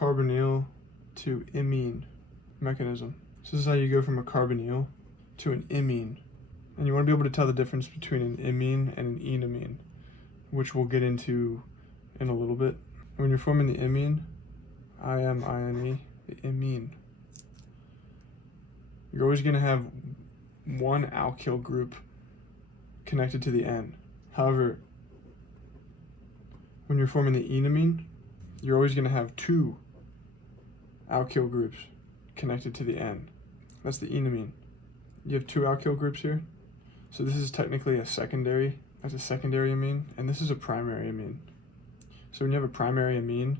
carbonyl to imine mechanism. So this is how you go from a carbonyl to an imine. And you want to be able to tell the difference between an imine and an enamine, which we'll get into in a little bit. When you're forming the imine, I-M-I-N-E, the imine, you're always going to have one alkyl group connected to the N. However, when you're forming the enamine, you're always going to have two alkyl groups connected to the N. That's the enamine. You have two alkyl groups here. So this is technically a secondary, that's a secondary amine, and this is a primary amine. So when you have a primary amine,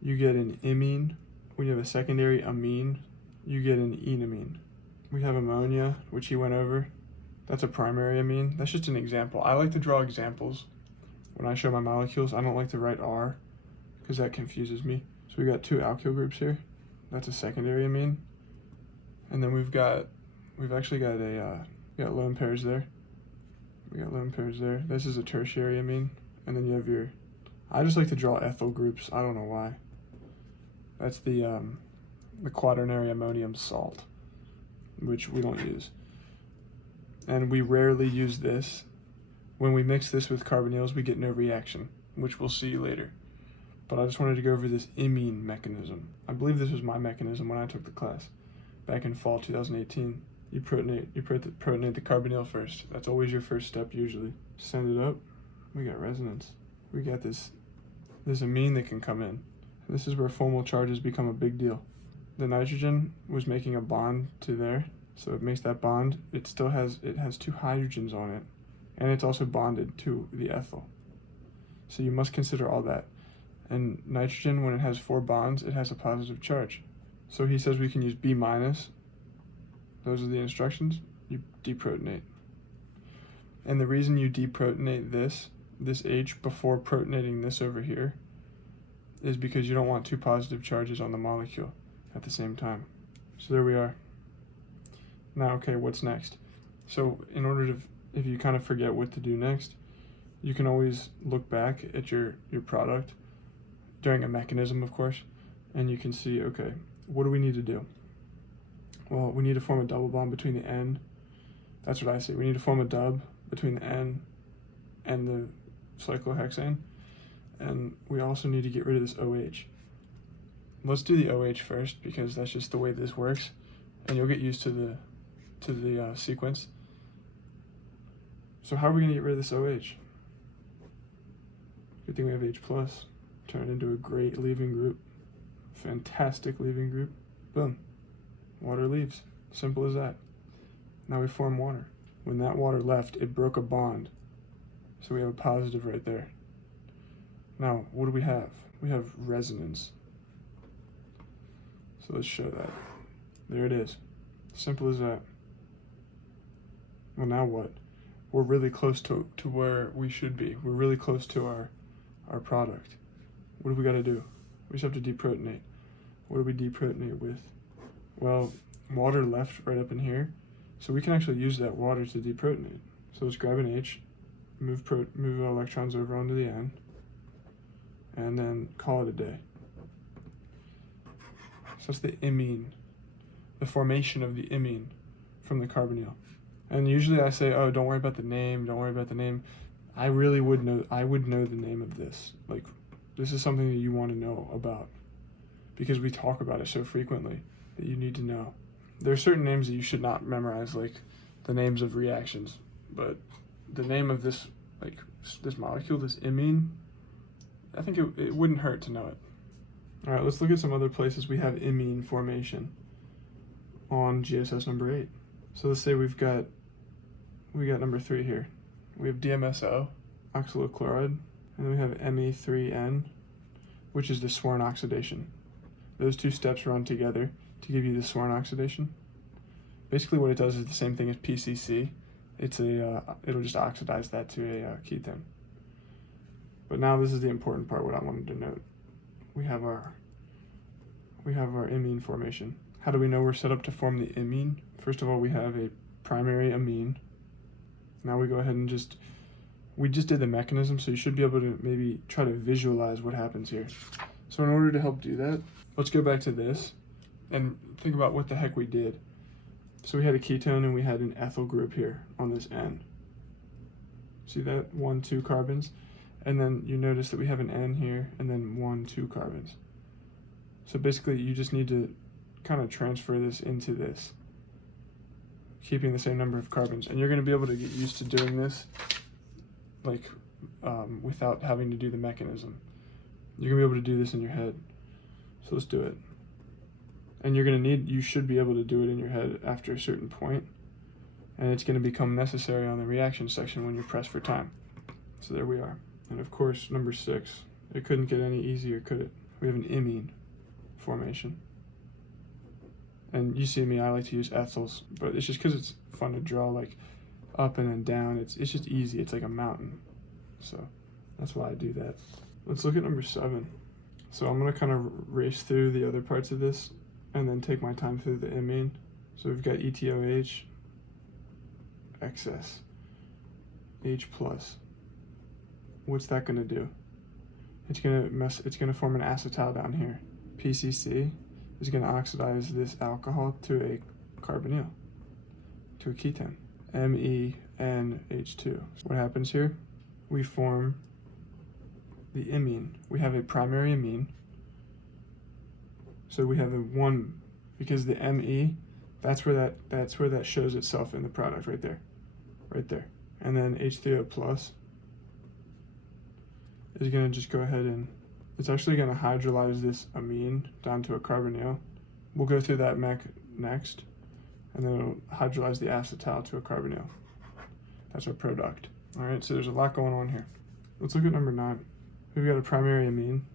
you get an imine. When you have a secondary amine, you get an enamine. We have ammonia, which he went over. That's a primary amine. That's just an example. I like to draw examples when I show my molecules. I don't like to write R because that confuses me. So we got two alkyl groups here. That's a secondary amine. And then we've actually got we got lone pairs there. We got lone pairs there. This is a tertiary amine. And then you have your, I just like to draw ethyl groups. I don't know why. That's the quaternary ammonium salt, which we don't use. And we rarely use this. When we mix this with carbonyls, we get no reaction, which we'll see later. But I just wanted to go over this imine mechanism. I believe this was my mechanism when I took the class back in fall 2018. You protonate the carbonyl first. That's always your first step usually. Send it up. We got resonance. We got this amine that can come in. And this is where formal charges become a big deal. The nitrogen was making a bond to there, so it makes that bond. It has two hydrogens on it, and it's also bonded to the ethyl. So you must consider all that. And nitrogen, when it has 4 bonds, it has a positive charge. So he says we can use B-. Those are the instructions. You deprotonate. And the reason you deprotonate this H before protonating this over here is because you don't want 2 positive charges on the molecule at the same time. So there we are. Now, okay, what's next? So in order to, if you kind of forget what to do next, you can always look back at your product during a mechanism, of course, and you can see, okay, what do we need to do? Well, we need to form a double bond between the N. That's what I say. We need to form a dub between the N and the cyclohexane. And we also need to get rid of this OH. Let's do the OH first because that's just the way this works. And you'll get used to the sequence. So how are we going to get rid of this OH? Good thing we have H+. Turn it into a great leaving group. Fantastic leaving group. Boom. Water leaves. Simple as that. Now we form water. When that water left, it broke a bond. So we have a positive right there. Now, what do we have? We have resonance. So let's show that. There it is. Simple as that. Well, now what? We're really close to where we should be. We're really close to our product. What do we got to do? We just have to deprotonate. What do we deprotonate with? Well, water left right up in here, so we can actually use that water to deprotonate. So let's grab an H, move electrons over onto the N, and then call it a day. So that's the imine, the formation of the imine from the carbonyl. And usually I say, oh, don't worry about the name, don't worry about the name. I would know the name of this. Like, this is something that you want to know about because we talk about it so frequently that you need to know. There are certain names that you should not memorize, like the names of reactions, but the name of this, like this molecule, this imine, I think it wouldn't hurt to know it. All right, let's look at some other places we have imine formation on GSS number 8. So let's say we got number 3 here. We have DMSO, oxaloate chloride, and then we have Me3N, which is the Sworn oxidation. Those 2 steps run together to give you the Sworn oxidation. Basically what it does is the same thing as PCC. It'll just oxidize that to a ketone. But now this is the important part, what I wanted to note. We have our imine formation. How do we know we're set up to form the imine? First of all, we have a primary amine. Now we go ahead and we just did the mechanism, so you should be able to maybe try to visualize what happens here. So in order to help do that, let's go back to this and think about what the heck we did. So we had a ketone and we had an ethyl group here on this N. See that? 1, 2 carbons. And then you notice that we have an N here and then 1, 2 carbons. So basically you just need to kind of transfer this into this, keeping the same number of carbons. And you're going to be able to get used to doing this like without having to do the mechanism. You're going to be able to do this in your head. So let's do it. And you should be able to do it in your head after a certain point. And it's going to become necessary on the reaction section when you're pressed for time. So there we are. And of course, number 6, it couldn't get any easier, could it? We have an imine formation. And you see me, I like to use ethyls, but it's just because it's fun to draw like up and then down. It's just easy. It's like a mountain. So that's why I do that. Let's look at number 7. So I'm going to kind of race through the other parts of this and then take my time through the imine. So we've got ETOH, excess, H plus. What's that going to do? It's going to form an acetal down here. PCC is going to oxidize this alcohol to a carbonyl, to a ketone, MENH2. What happens here? We form the imine. We have a primary amine. So we have a 1, because the Me, that's where that shows itself in the product right there. And then H3O plus is going to just go ahead and it's actually going to hydrolyze this amine down to a carbonyl. We'll go through that mech next, and then it'll hydrolyze the acetal to a carbonyl. That's our product. All right, so there's a lot going on here. Let's look at number 9. We've got a primary amine.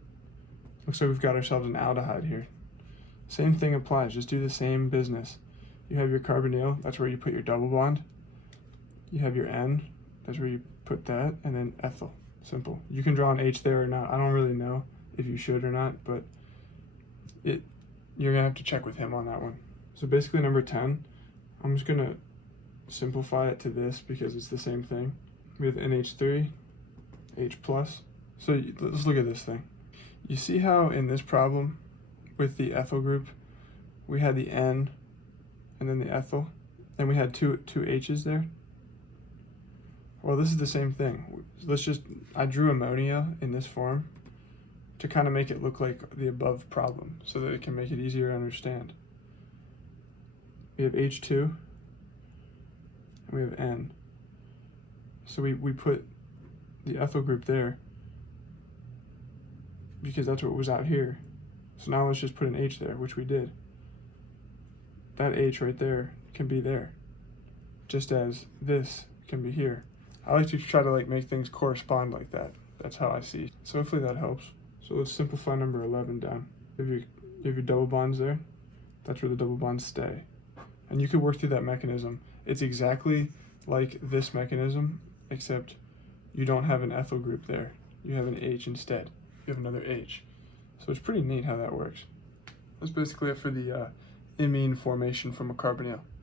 Looks like we've got ourselves an aldehyde here. Same thing applies, just do the same business. You have your carbonyl, that's where you put your double bond. You have your N, that's where you put that, and then ethyl. Simple. You can draw an H there or not. I don't really know if you should or not, but you're gonna have to check with him on that one. So basically number 10, I'm just gonna simplify it to this because it's the same thing. We have NH3, H plus. So let's look at this thing. You see how in this problem with the ethyl group, we had the N and then the ethyl, and we had two H's there? Well, this is the same thing. I drew ammonia in this form to kind of make it look like the above problem so that it can make it easier to understand. We have H2 and we have N. So we put the ethyl group there because that's what was out here. So now let's just put an H there, which we did. That H right there can be there, just as this can be here. I like to try to make things correspond like that. That's how I see it. So hopefully that helps. So let's simplify number 11 down. You have your double bonds there. That's where the double bonds stay. And you could work through that mechanism. It's exactly like this mechanism, except you don't have an ethyl group there. You have an H instead. You have another H. So it's pretty neat how that works. That's basically it for the imine formation from a carbonyl.